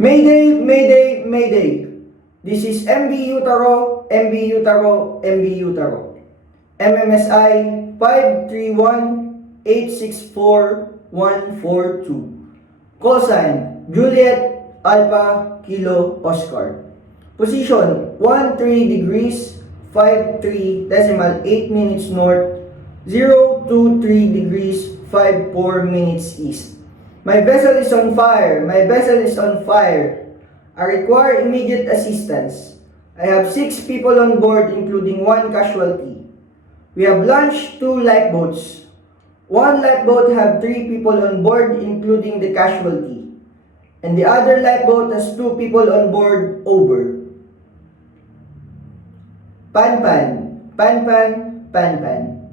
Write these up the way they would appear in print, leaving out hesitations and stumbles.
Mayday, Mayday, Mayday. This is MBU Taro, MBU Taro, MBU Taro. MMSI 531-864-142. Call sign, Juliet Alpha Kilo Oscar. Position 13 degrees 53.8 minutes north, 023 degrees 54 minutes east. My vessel is on fire. My vessel is on fire. I require immediate assistance. I have 6 people on board, including 1 casualty. We have launched 2 lifeboats. 1 lifeboat have 3 people on board, including the casualty. And the other lifeboat has 2 people on board, over. Pan-pan, pan-pan, pan-pan.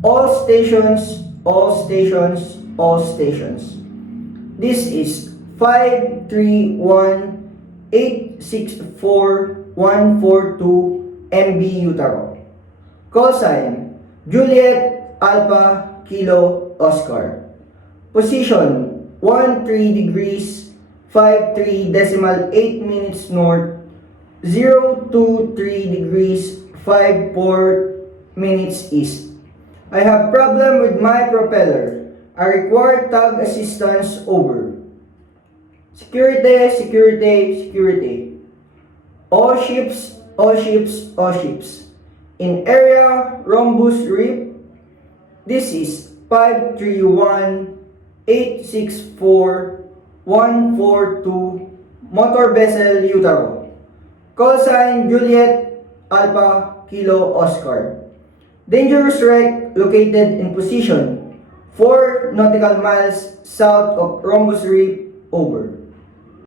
All stations, all stations, all stations. This is 531-864-142 MBU Taro. Call sign, Juliet Alpha Kilo Oscar. Position 13 degrees 53.8 minutes north, 023 degrees 54 minutes east. I have problem with my propeller. I require tug assistance, over. Security, security, security. All ships, all ships, all ships. In area Rhombus Reef, this is 531-864-142 motor vessel Utaro. Call sign, Juliet Alpha Kilo Oscar. Dangerous wreck located in position 4 nautical miles south of Rhombus Reef, over.